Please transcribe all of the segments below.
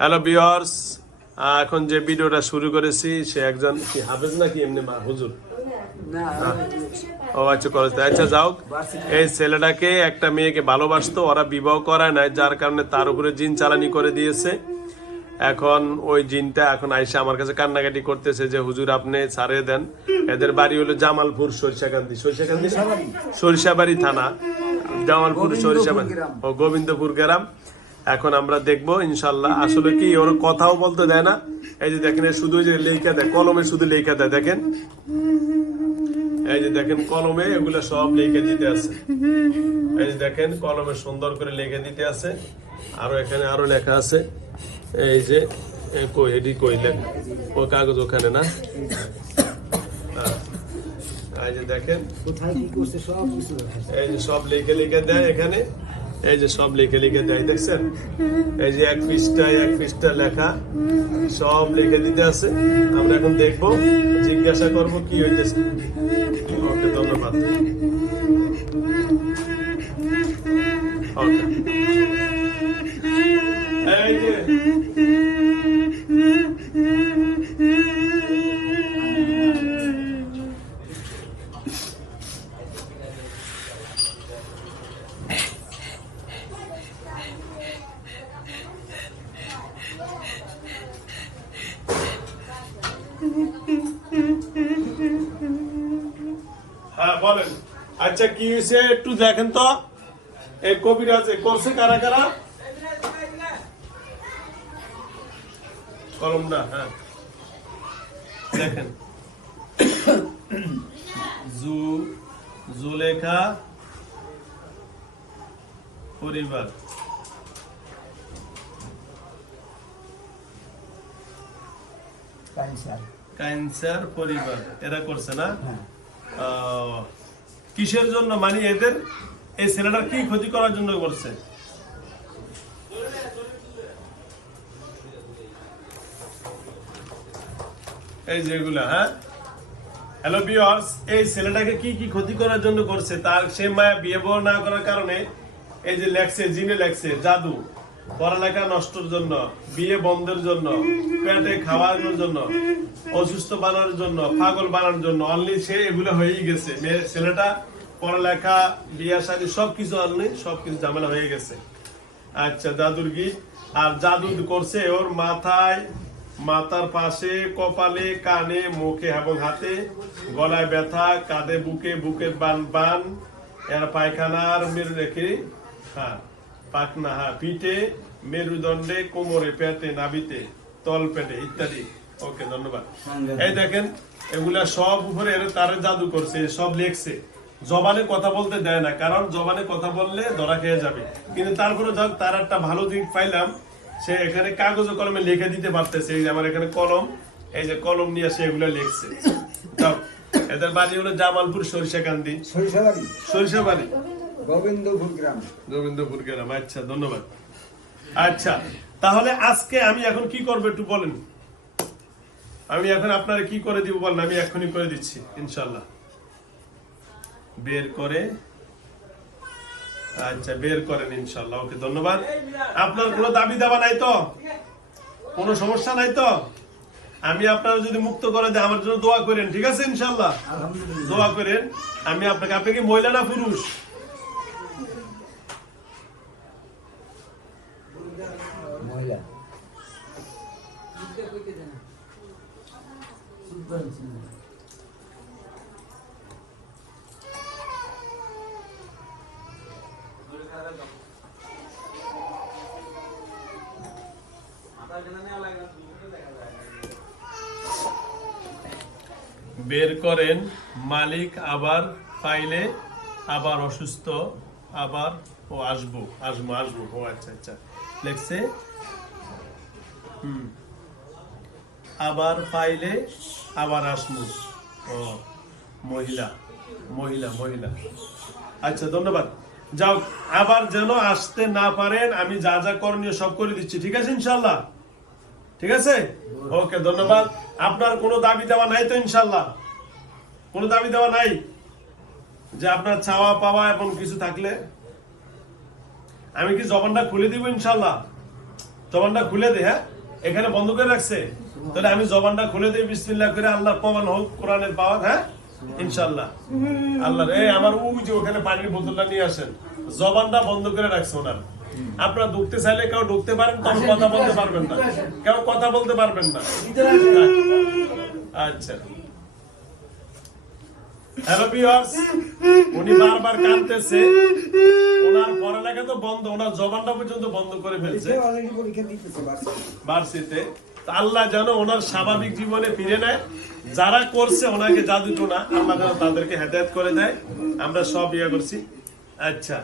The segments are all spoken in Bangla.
হ্যালো বিয়ার্স এখন যে ভিডিওটা শুরু করেছি সে একজন কি হাফেজ নাকি এমনি মা? হুজুর? ও আচ্ছা কলেজ। আচ্ছা যাও। এই ছেলেটাকে একটা মেয়েকে ভালোবাসতো ওরা বিবাহ করায় নাই যার কারণে তার উপরে জিন চালানি করে দিয়েছে। এখন ওই জিনটা এখন আইসা আমার কাছে কান্নাকাটি করতেছে যে হুজুর আপনি ছাড়িয়ে দেন। এদের বাড়ি হলো জামালপুর সরিষাকান্দি। সরিষাকান্দি সরিষাবাড়ি। থানা। জামালপুর সরিষাবাড়ি। ও গোবিন্দপুর গ্রাম। এখন আমরা দেখব ইনশাল্লাহ আসলে কি ওর কথাও বলতে দেয় না। এই যে দেখেন শুধু যে লেখা দেয় কলমে শুধু লেখা দেয় দেখেন। এই যে দেখেন কলমে এগুলো সব লিখে দিতে আছে। এই যে দেখেন কলমে সুন্দর করে লিখে দিতে আছে। আরও এখানে আরও লেখা আছে। এই যে কই এডি কই লেখা ও কাগজ ওখানে না। এই যে দেখেন। কোথায় কি করছে সব কিছু এই যে সব লিখে লিখে দেয় এখানে। এই যে সব লিখে লিখে দেয়, দেখছেন? এই যে এক পৃষ্ঠা এক পৃষ্ঠা লেখা, সব লিখে দিতে আছে। আমরা এখন দেখব, জিজ্ঞাসা করব কি ওকে, ধন্যবাদ। আচ্ছা একটু দেখেন তো। এই কবিরাজ করছে কারা কারা? কলম না হ্যাঁ। দেখেন। জু জুলেখা পরিবার। ক্যান্সার পরিবার। এরা করছে না? হ্যাঁ। কিসের জন্য? মানে এদের এই ছেলেটার কি ক্ষতি করার জন্য করছে? এই যেগুলা হ্যাঁ? হ্যালো বিয়ার্স এই ছেলেটাকে কি কি ক্ষতি করার জন্য করছে? তার সে মায়া বিয়ে না করার কারণে এই যে লেখছে, জিনে লেখছে, জাদু। পড়ালেখা নষ্টর জন্য, বিয়ে বন্ধের জন্য, পেটে খাওয়ানোর জন্য, অসুস্থ বানানোর জন্য, পাগল বানানোর জন্য অনলি সে এগুলো হয়েই গেছে। মেয়ে, ছেলেটা, পড়ালেখা, বিয়ে শাদী, সবকিছু অনলি সবকিছু ঝামেলা হয়ে গেছে। আচ্ছা জাদুর কি আর জাদু করছে, ওর মাথায়, মাথার পাশে, কপালে, কানে, মুখে এবং হাতে, গলায় ব্যথা, কাঁধে বুকে, বুকের বান বান, এর পায়খানার মেরু রেখে হ্যাঁ। পাকনা হ্যাঁ পিঠে মেরুদণ্ডে কোমরে পেটে নাবিতে তল পেটে ইত্যাদি। ওকে ধন্যবাদ। এই দেখেন এগুলা সব উপরে তারে জাদু করছে সব লেখছে। জবানে কথা বলতে দেয় না কারণ জবানে কথা বললে ধরা খেয়ে যাবে। কিন্তু তারপরে যাক তার একটা ভালো দিক পাইলাম সে এখানে কাগজ কলমে লিখে দিতে পারতেছে। এই যে আমার এখানে কলম এই যে কলম নিয়ে সে এগুলো লিখছে। এদের বাড়ি হলো জামালপুর সরিষাকান্দি। সরিষাবাড়ি। সরিষা বাড়ি গোবিন্দপুর গ্রাম। গোবিন্দপুর গ্রাম আচ্ছা ধন্যবাদ। আচ্ছা তাহলে আজকে আমি এখন কি করব একটু বলেন। আমি এখন আপনারা কি করে দিব বলেন আমি এখনই করে দিচ্ছি ইনশাল্লাহ বের করে আচ্ছা বের করেন ইনশাল্লাহ ওকে ধন্যবাদ। আপনার কোনো দাবি দাবা নাই তো? কোনো সমস্যা নাই তো? আমি আপনারা যদি মুক্ত করে দেয় আমার জন্য দোয়া করেন ঠিক আছে ইনশাল্লাহ দোয়া করেন আমি আপনাকে আপনি কি মহিলা না পুরুষ? বের করেন মালিক আবার পাইলে আবার অসুস্থ আবার ও আসব আসব আসব ও আচ্ছা আচ্ছা। লেখছে হুম আবার পাইলে আবার আসব। ও মহিলা মহিলা মহিলা। আচ্ছা ধন্যবাদ। যাও আবার যেন আসতে না পারেন আমি যা যা করণীয় সব করে দিচ্ছি। ঠিক আছে ইনশাল্লাহ ঠিক আছে? ওকে ধন্যবাদ। আপনার কোনো দাবি দেওয়া নাই তো ইনশাল্লাহ কোনো দাবি দেওয়া নাই যে আপনার চাওয়া পাওয়া এবং কিছু থাকলে? আমি কি জবানটা খুলে দিব ইনশাল্লাহ জবানটা খুলে দে হ্যাঁ? এখানে বন্ধ করে রাখছে। তাহলে আমি জবানটা খুলে দিই, বিসমিল্লাহ করে আল্লাহর প্রমাণ হোক, কোরআনের পাওয়া হ্যাঁ? ইনশাল্লাহ আল্লাহ, এই আমার ওই যে ওখানে পানির বোতলটা নিয়ে আসেন, জবানটা বন্ধ করে রাখছে ওনার। আপনারা ঢুকতে চাইলে কেউ ঢুকতে পারেন তবে কথা বলতে পারবেন না। কেউ কথা বলতে পারবেন না। আচ্ছা। হ্যালো ভিউয়ার্স উনি বারবার কাঁদতেছে ওনার পড়ালেখা তো বন্ধ ওনার জবানটা পর্যন্ত বন্ধ করে ফেলছে বার্ষিতে আল্লাহ যেন ওনার স্বাভাবিক জীবনে ফিরে নেয় যারা করছে ওনাকে জাদু টোনা আল্লাহ যেন তাদেরকে হেদায়ত করে দেয় আমরা সব ইয়ে করছি আচ্ছা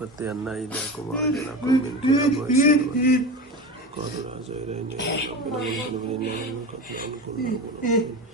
قدرنا إليكم وأرجلكم من كلاب وإسرائيل قالوا لا زير إن ربنا من قبل إن من قبل أن كنا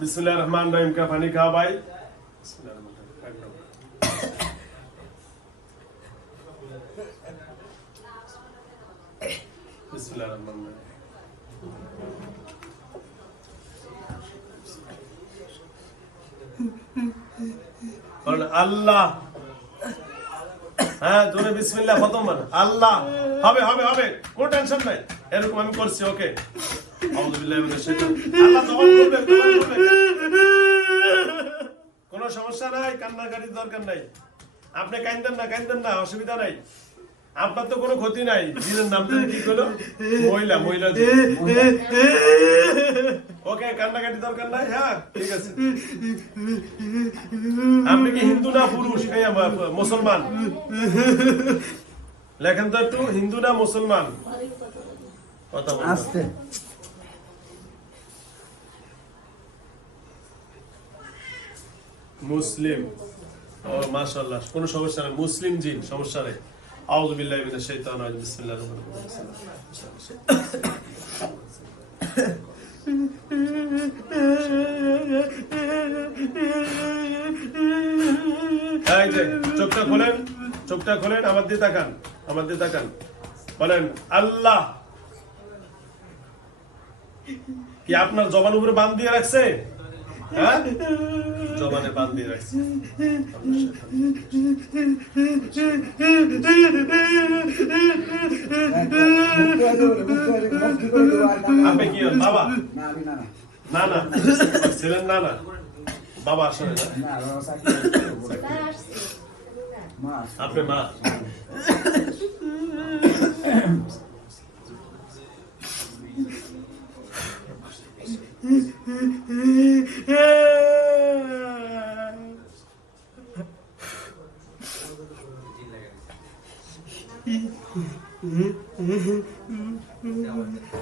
बिस्मिल्लाह रहमान रहीम का पानी खा भाई बिस्मिल्लाह रहमान रहीम বলেন হ্যাঁ বার। আল্লাহ। হবে হবে কোনো টেনশন নাই। এরকম আমি করছি ওকে সমস্যা নাই, কান্নাকাটির দরকার নাই। আপনি কান্দেন না কান্দেন না, অসুবিধা নাই। আপনার তো কোনো ক্ষতি নাই। জিনের নাম কি করল মহিলা মহিলা ওকে কান্নাকাটি দরকার নাই? হ্যাঁ ঠিক আছে। আপনি কি হিন্দু না পুরুষ? এই আমার মুসলমান। লেখেন তো একটু হিন্দু না মুসলমান? কথা আস্তে। মুসলিম। ও মাশাআল্লাহ কোনো সমস্যা নেই। মুসলিম জিন সমস্যা নেই। বিল্লাহি মিনাশ শাইতানির রাজিম বিসমিল্লাহির রহমানির রহিম এই যে, চোখটা খোলেন চোখটা খোলেন, আমার দিয়ে তাকান, আমার দিয়ে তাকান। বলেন, আল্লাহ। কি আপনার জবান উপরে বান দিয়ে রাখছে? হ্যাঁ জবানে বান দিয়ে রাখছে হয়ে হয়ে আপনি কি বাবা না না ছিলেন না না আসলে না আপনি মা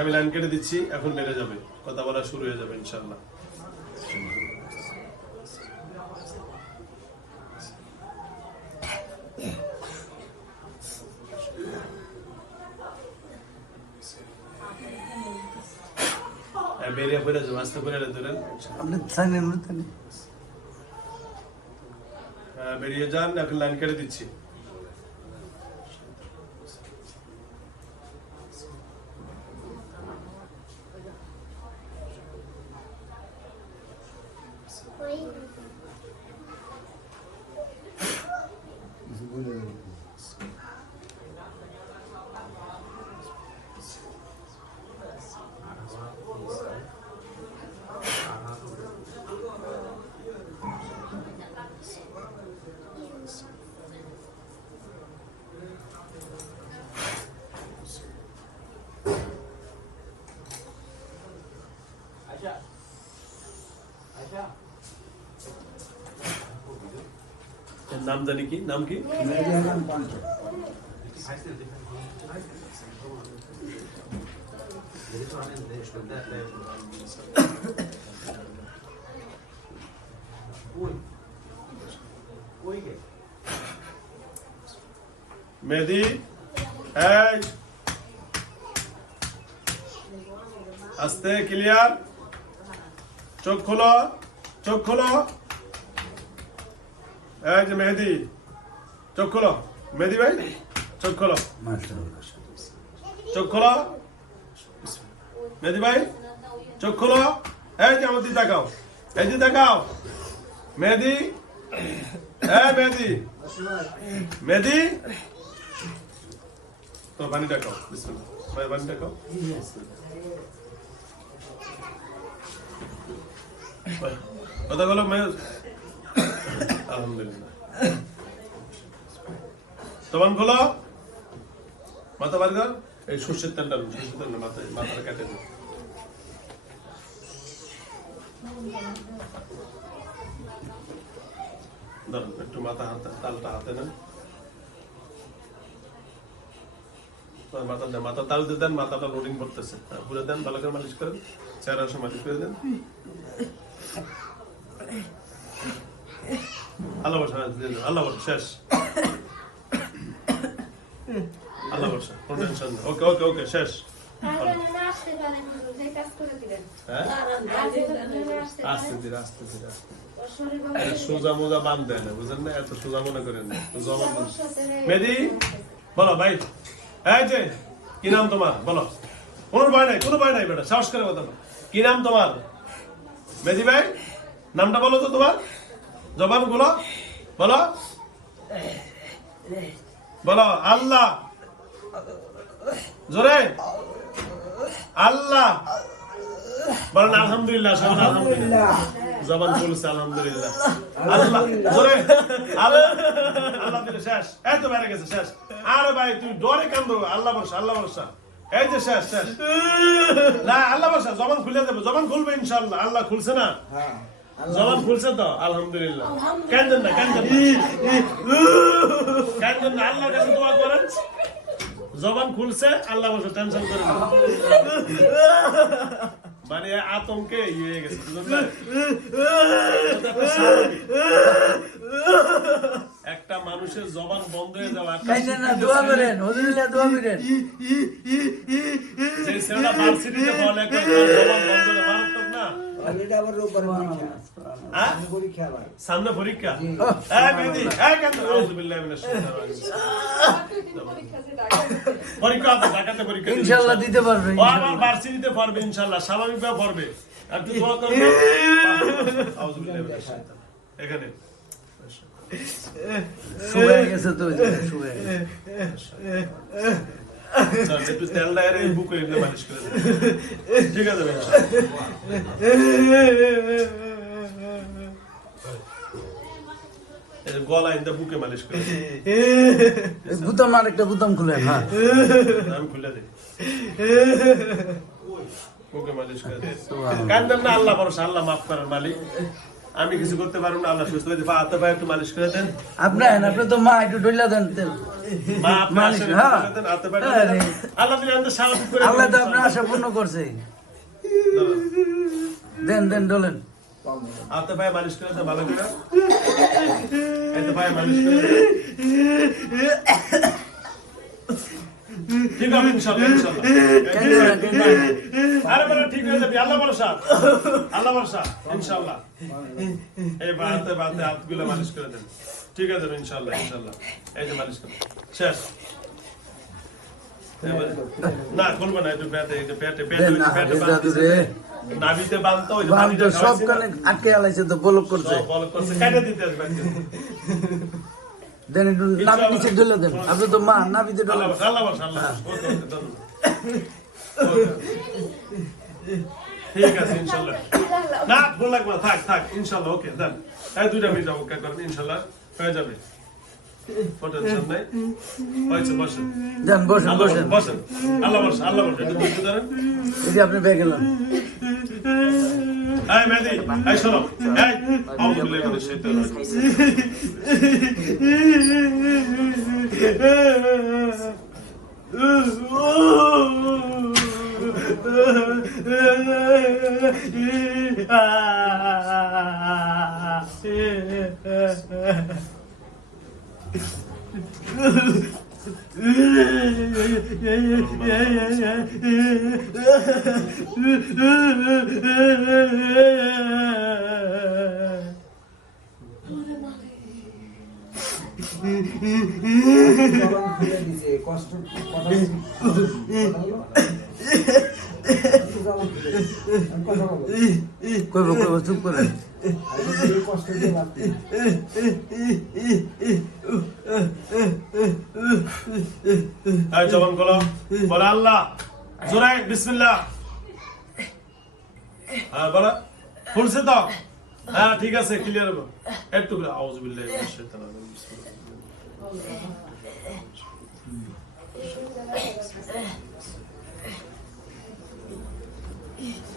আমি লাইন কেটে দিচ্ছি এখন বেড়ে যাবে। কথা বলা শুরু হয়ে যাবে ইনশাল্লাহ বেরিয়ে পড়ে যাব আস্তে করে ধরেন। আপনি হ্যাঁ, বেরিয়ে যান এখন লাইন কেটে দিচ্ছি। এর নাম জানি কি নাম কি মেহেদি এই আস্তে ক্লিয়ার চোখ খোলো চোখ খোলো এই যে মেহেদি, চোখ খোলো। মেহেদি ভাই, চোখ খোলো। চোখ খোলো। মেহেদি ভাই, চোখ খোলো। এই যে আমার দিকে তাকাও এই দিকে তাকাও মেহেদি এই মেহেদি। মেহেদি। তো পানি দেখাও, বিসমিল্লাহ। দেখাও। কথা বলো মেয়ে আলহামদুলিল্লাহ। তোমার খোলো। মাথা বার কর এই সর্ষের তেলটা সর্ষের তেল মাথায় মাথাটা কেটে ধরুন একটু মাথা হাতে তালটা হাতে নেন মাথা দেন মাথা তাল দিয়ে দেন মাথাটা লোডিং করতেছে। হ্যাঁ, ঘুরে দেন ভালো করে মালিশ করেন। চেহারা মালিশ করে দেন। আল্লাহ বর্ষা আল্লাহ বর্ষা শেষ। আল্লাহ বর্ষা কোনো টেনশন ওকে ওকে ওকে শেষ। আসতে হ্যাঁ? ধীরে আস্তে ধীরে সোজা মোজা বান দেয় না বুঝলেন না? এত সোজা মনে করেন না। মেদি বলো ভাই। এই যে কি নাম তোমার? বলো। কোনো ভয় নাই কোনো ভয় নাই বেটা সাহস করে কথা কি নাম তোমার? মেদি ভাই নামটা বলো তো তোমার। জবান বলো। বলো বলো আল্লাহ। জোরে। আল্লাহ। বলেন, আলহামদুলিল্লাহ জবান বলছে আলহামদুলিল্লাহ। আল্লাহ, জোরে। আল্লাহ দিলে শেষ। এই তো বেড়ে গেছে, শেষ। আরে ভাই তুই ডরে কান্দ, আল্লাহ বর্ষা আল্লাহ বর্ষা এই যে শেষ শেষ। না, আল্লাহ বর্ষা জবান খুলে দেবে জবান খুলবে ইনশাআল্লাহ। আল্লাহ খুলছে না। জবান খুলছে তো? আলহামদুলিল্লাহ। কেন না কেন কেন না আল্লাহর কাছে দোয়া করেন। জবান খুলছে আল্লাহ বসে টেনশন করে মানে আতঙ্কে ইয়ে হয়ে গেছে। একটা মানুষের জবান বন্ধ হয়ে যাওয়া না দোয়া করেন হুজুরিল্লাহ দোয়া করেন। যে ছেলেটা ভার্সিটিতে বলে তার জবান বন্ধ হয়ে মারাত্মক না? হ্যাঁ? পরীক্ষা আবার। সামনে পরীক্ষা? এই মেহেদি এই কেন? আউযু বিল্লাহি মিনাশ শাইতানির রাজিম। পরীক্ষা ঢাকাতে পরীক্ষা দিবে দিতে পারবে ইনশাআল্লাহ। স্বাভাবিকভাবে পড়বে। আর তুই দোয়া করবি এখানে। গেছে তো একটু তেল দেয় এই বুকে এমনি মালিশ করে ঠিক আছে ভাই, ইনশাআল্লাহ। এই যে গলা ইন্দা বুকে মালিশ করে আর একটা আমি খুলে দিই বুকে মালিশ করে। না আল্লাহ ভরসা আল্লাহ মাফ করেন মালিক আমি কিছু করতে পারব না আল্লাহ সুস্থ করে দিবে হাতে পায়ে একটু মালিশ করে দেন। আপনি আপনি তো মা একটু ডইলা দেন তেল। মা মালিশ, হ্যাঁ। আল্লাহ দিলে আমাদের স্বাভাবিক করে আল্লাহ তো আপনার আশা পূর্ণ করছে। দেন দেন ডলেন। হাতে পায়ে মালিশ করে দেন ভালো করে। হাতে পায়ে মালিশ করে ঠিক হবে কেন না? আরে বড় ঠিক হয়ে যাবে আল্লাহ ভরসা আল্লাহ ভরসা ইনশাল্লাহ এই বাড়াতে বাড়াতে হাতগুলো মালিশ করে দেন ঠিক আছে ইনশাল্লাহ ইনশাল্লাহ এই যে মালিশ করে শেষ না খুলবো না একটু পেটে একটু পেটে পেটে পেটে। নাভিতে বাঁধতে ওই যে তো সব কানে আটকে আলাইছে তো বলক করছে সব বল করছে কেটে দিতে আসবে দেন একটু নাভি নিচে ঢেলে দেন। আপনি তো মা নাভিতে ঢেলে। ওকে। ঠিক আছে ইনশাল্লাহ না ভুল লাগবে থাক থাক ইনশাল্লাহ ওকে দেন। এই দুইটা মিটা ওকে করেন ইনশাল্লাহ হয়ে যাবে। টেনশন নাই হয়েছে বসেন দেন বসেন আল্লাহ বসেন বসেন আল্লাহ বসেন আল্লাহ বসেন একটু বুঝতে ধরেন এই যে আপনি ব্যাগ এলেন এই মেহেদি এই শোনো এই আউযু বিল্লাহি মিনাশ শাইতানির কষ্ট কইব কইব চুপ। এই জবান খোলো বলো আল্লাহ জোরে, বিসমিল্লাহ হ্যাঁ বলো খুলছে তো হ্যাঁ ঠিক আছে ক্লিয়ার হবে একটু করে আউযু বিল্লাহি। বিসমিল্লাহ। Yeah.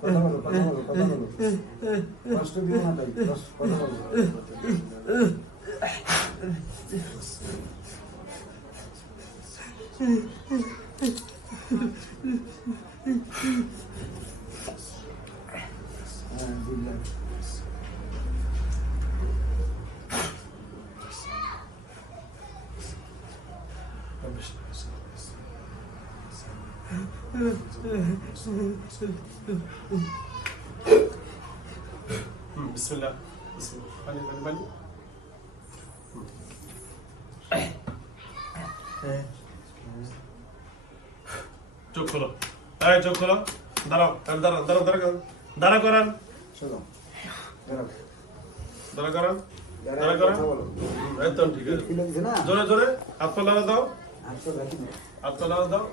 কথা বলো, কথা বলো, কথা বলো। কষ্ট দিও না তাই, বিসমিল্লাহ। পানি পানি পানি চোখ খোলো এই চোখ খোলো দাঁড়াও দাঁড়াও দাঁড়াও দাঁড়াও দাঁড়া করান। দাঁড়া করান দাঁড়া করান তো ঠিক আছে? জোরে জোরে। হাত পা দাও। হাত পা দাও।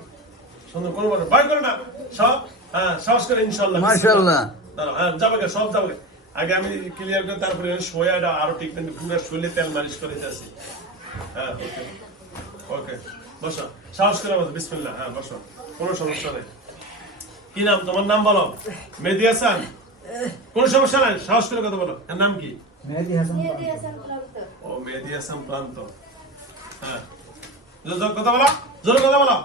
সুন্দর করব না ভয় করে না। সব হ্যাঁ সাহস করে ইনশাল্লাহ। হ্যাঁ যাবে গে, সব যাবে আগে আমি ক্লিয়ার করে তারপরে সোয়াটা আরও ট্রিটমেন্ট পুরো শরীরে তেল মালিশ করে দিয়েছি হ্যাঁ ওকে ওকে বসো। সাহস করে বসো বিসমিল্লাহ হ্যাঁ বসো। কোনো সমস্যা নেই। কি নাম? তোমার নাম বলো। মেহেদি হাসান? কোনো সমস্যা নাই? সাহস করে কথা বলো। এর নাম কি? মেহেদি হাসান। ও মেহেদি হাসান প্রান্ত। হ্যাঁ। জোরে কথা বলো। জোরে কথা বলো।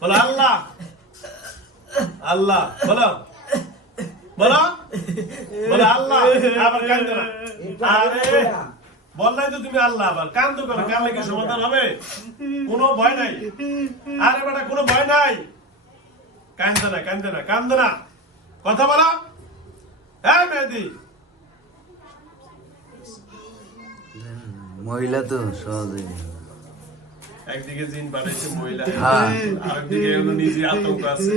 বলো, আল্লাহ। আল্লাহ, বলো। বলো। বলো, আল্লাহ, আবার কান্দো না। তো তুমি আল্লাহ আবার। কান্দো কি সমাধান হবে? কোনো ভয় নাই। আরে বেটা, কোনো ভয় নাই। কান্দে না কান্দে না কান্দে না। কথা বলো। হ্যাঁ মেহেদি। মহিলা তো সহজে একদিকে জিন পাঠাইছে মহিলা হ্যাঁ। আরেকদিকে হলো নিজে আতঙ্ক আছে।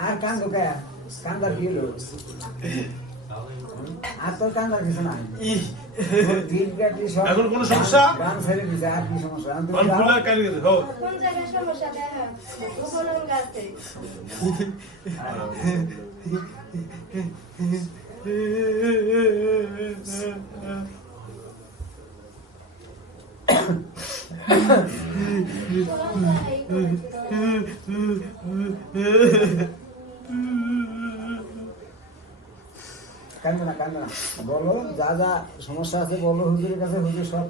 আর কান্দো কে? কান্দার কি হলো? আর তোর কান্দার কিছু সব এখন কোনো সমস্যা? গান ছেড়ে দিছে আর কি সমস্যা? আমি ফুলা কালি গেছে হো। কোন জায়গায় সমস্যা? দেখা। উপনয়ন গাছে। কান্দে না কান্দে না। বলো যা যা সমস্যা আছে বলো হুজুরের কাছে হুজুর সব।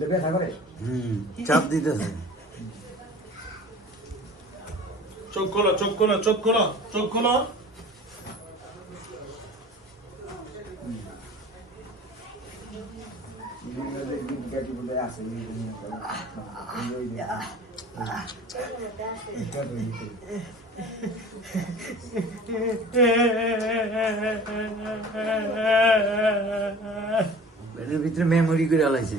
দেবে ঠাকুরে হুম চাপ দিতেছে। চোখ খোলো চোখ খোলো চোখ খোলো চোখ খোলো। ভিতরে মেমোরি করে আলাইছে।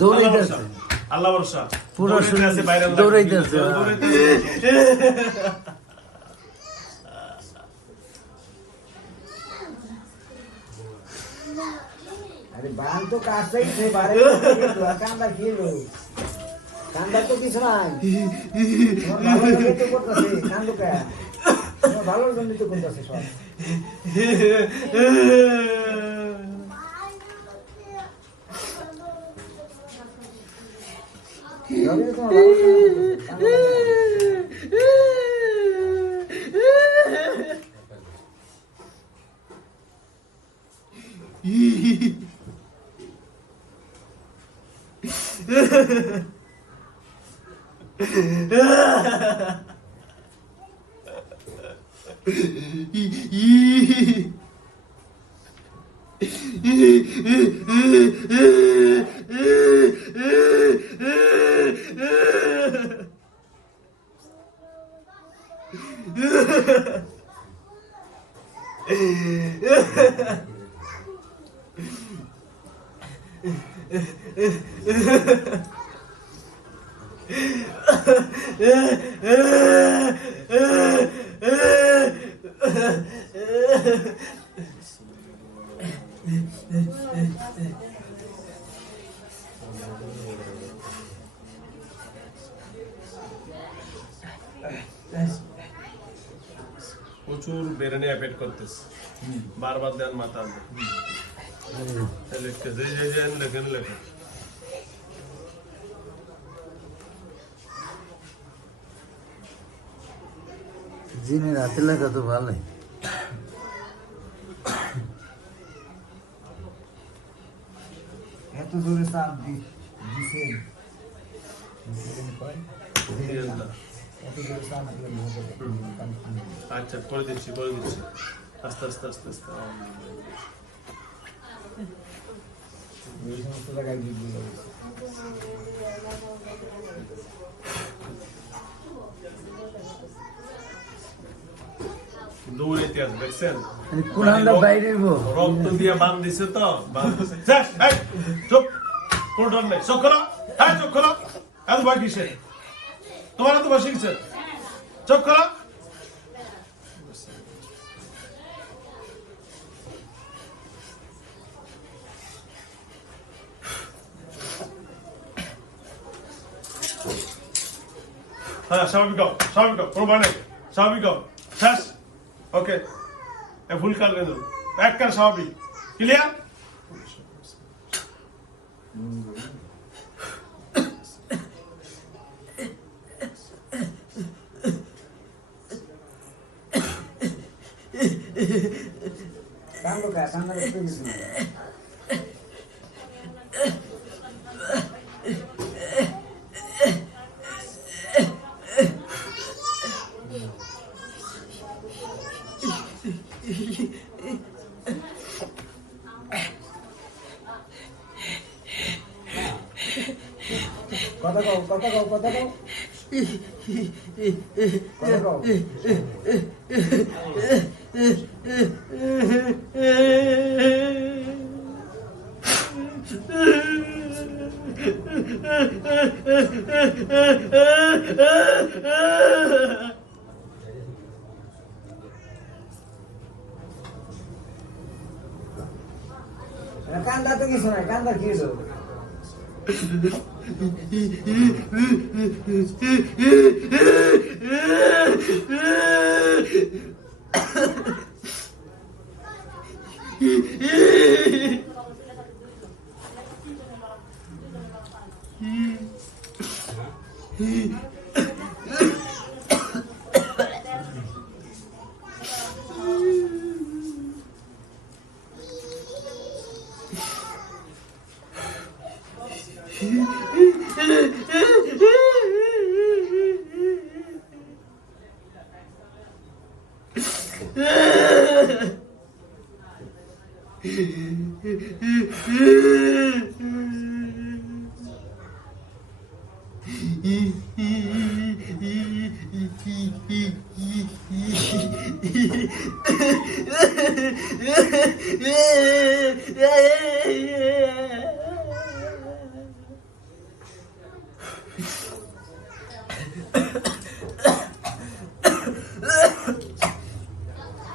দৌড়াইতেছে আল্লাহ ভরসা পুরো আছে বাইরে। দৌড়াইতেছে। দৌড়াইতে আছে। আরে বান তো কাটছেই সে বারে কান্দা খেলো কান্দা তো কিছু নাই কান্দো কে ভালোর জন্য তো করতেছে সব Yep. প্রচুর বেরেনে অ্যাপেট করতেছে। বারবার দেন মাথা আনবে লিখতেছে এই যে এই যে লেখেন লেখেন। জিনের হাতে লেখা তো ভালোই। এত জোরে চাপ দি- মনে। আচ্ছা করে দিচ্ছি করে দিচ্ছি আস্তে আস্তে আস্তে আস্তে আসবে দেখছেন মানে কোরআনটা বাইরে রক্ত দিয়ে বান দিছে তো বান দিছে চুপ কোনো ডর নেই চোখ খোলো হ্যাঁ চোখ খোলো এত ভয় কিসে তোমার তো বসে গেছে চোখ খোলো হ্যাঁ স্বাভাবিক হও, স্বাভাবিক হও, কোনো ভয় নেই স্বাভাবিক হও। শেষ ওকে এ ভুল কাল রে এক কাল স্বাভাবিক ক্লিয়ার কান্দো কে কান্দা করতে কিছু না কথা কও কথা কও কথা কও কথা কও কান্দা তো কিছু নাই কান্দা কি হলো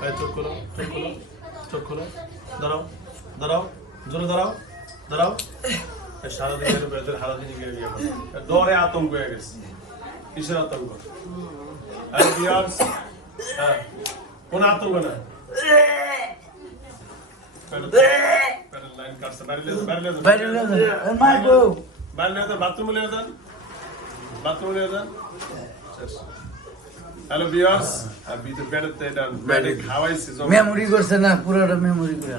এই চোখ খোলো চোখ খোলো চোখ খোলো। দাঁড়াও দাঁড়াও জোরে দাঁড়াও দাঁড়াও। সারাদিন সারাদিন। ডরে আতঙ্ক হয়ে গেছে। কিসের আতঙ্ক? হ্যাঁ কোন আতঙ্ক না বাথরুমে যান। বাথরুমে যান। হ্যালো বিয়ার্স আমি তো বেড়াতে এটা বেড়ে খাওয়াইছি মেমোরি করছে না পুরোটা মেমোরি করে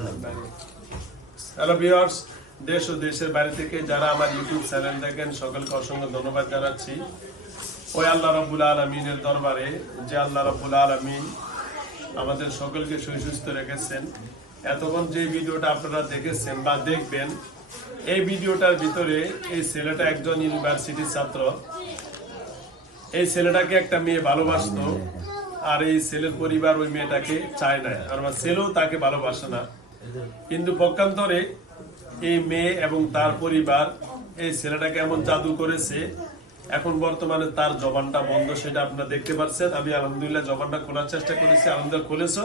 হ্যালো ভিউয়ার্স দেশ ও দেশের বাইরে থেকে যারা আমার ইউটিউব চ্যানেল দেখেন সকলকে অসংখ্য ধন্যবাদ জানাচ্ছি। ওই আল্লাহ রাব্বুল আলমিনের দরবারে যে আল্লাহ রাব্বুল আলমিন আমাদের সকলকে সুস্থ রেখেছেন। এতক্ষণ যে ভিডিওটা আপনারা দেখেছেন বা দেখবেন এই ভিডিওটার ভিতরে এই ছেলেটা একজন ইউনিভার্সিটির ছাত্র। এই ছেলেটাকে একটা মেয়ে ভালোবাসতো, আর এই ছেলের পরিবার ওই মেয়েটাকে চায় না, আর আমার ছেলেও তাকে ভালোবাসে না। কিন্তু পক্ষান্তরে এই মেয়ে এবং তার পরিবার এই ছেলেটাকে এমন জাদু করেছে, এখন বর্তমানে তার জবানটা বন্ধ, সেটা আপনারা দেখতে পাচ্ছেন। আমি আলহামদুলিল্লাহ জবানটা খোলার চেষ্টা করেছি, আলহামদুলিল্লাহ খুলেছো।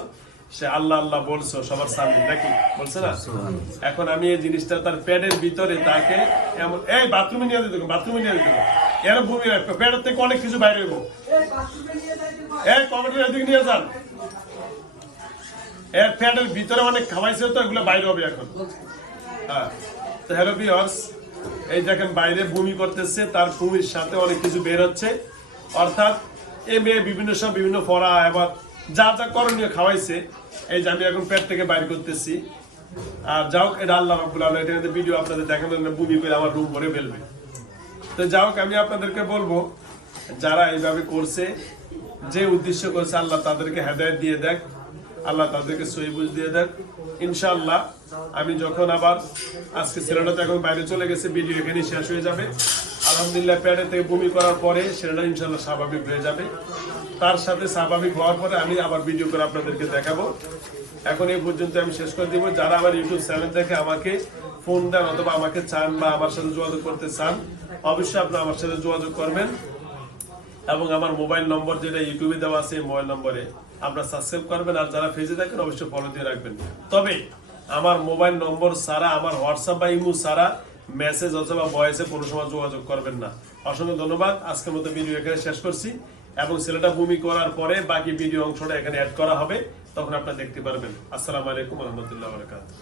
সে আল্লাহ আল্লাহ বলছো, সবার সামনে, নাকি? বলছে না? এখন আমি এই জিনিসটা তার প্যাডের ভিতরে তাকে এমন এই বাথরুমে নিয়ে দিতে বাথরুমে নিয়ে দিতে এর ভূমি প্যাডের থেকে অনেক কিছু বাইরে হইব। এই কমিটির এদিকে নিয়ে যান। এর প্যাডের ভিতরে অনেক খাওয়াইছে তো, এগুলো বাইরে হবে এখন। হ্যাঁ এই দেখেন বাইরে বমি করতেছে, তার বমির সাথে অনেক কিছু বের হচ্ছে। অর্থাৎ এই মেয়ে বিভিন্ন সব বিভিন্ন ফড়া এবার যা যা করণীয় খাওয়াইছে, এই যে আমি এখন পেট থেকে বাইর করতেছি। আর যাও এটা আল্লাহ আলামিন, এটা ভিডিও আপনাদের দেখানোর জন্য বমি করে আমার রুম ভরে ফেলবে। তো যাও আমি আপনাদেরকে বলব, যারা এইভাবে করছে, যে উদ্দেশ্য করছে, আল্লাহ তাদেরকে হেদায়ত দিয়ে দেখ, আল্লাহ তাদেরকে সহিবুজ দিয়ে দেখ। ইনশাল্লাহ আমি যখন আবার, আজকে ছেলেটা তো এখন বাইরে চলে গেছে, ভিডিও এখানেই শেষ হয়ে যাবে। আলহামদুলিল্লাহ, প্যাডে থেকে বমি করার পরে ছেলেটা ইনশাল্লাহ স্বাভাবিক হয়ে যাবে। তার সাথে স্বাভাবিক হওয়ার পরে আমি আবার ভিডিও করে আপনাদেরকে দেখাবো। এখন এই পর্যন্ত আমি শেষ করে দিব। যারা আমার ইউটিউব চ্যানেল দেখে আমাকে ফোন দেন অথবা আমাকে চান বা আমার সাথে যোগাযোগ করতে চান, অবশ্যই আপনারা আমার সাথে যোগাযোগ করবেন। এবং আমার মোবাইল নম্বর যেটা ইউটিউবে দেওয়া আছে মোবাইল নম্বরে আপনারা সাবস্ক্রাইব করবেন। আর যারা ফেসে থাকেন অবশ্যই ফলো দিয়ে রাখবেন। তবে আমার মোবাইল নম্বর ছাড়া, আমার হোয়াটসঅ্যাপ বা ইমো ছাড়া মেসেজ অথবা ভয়েসে কোনো সময় যোগাযোগ করবেন না। অসংখ্য ধন্যবাদ। আজকের মতো ভিডিও এখানে শেষ করছি। এবং ছেলেটা ভূমি করার পরে বাকি ভিডিও অংশটা এখানে অ্যাড করা হবে। তখন আপনারা দেখতে পারবেন। আসসালামু আলাইকুম রহমতুল্লাহ বরকাত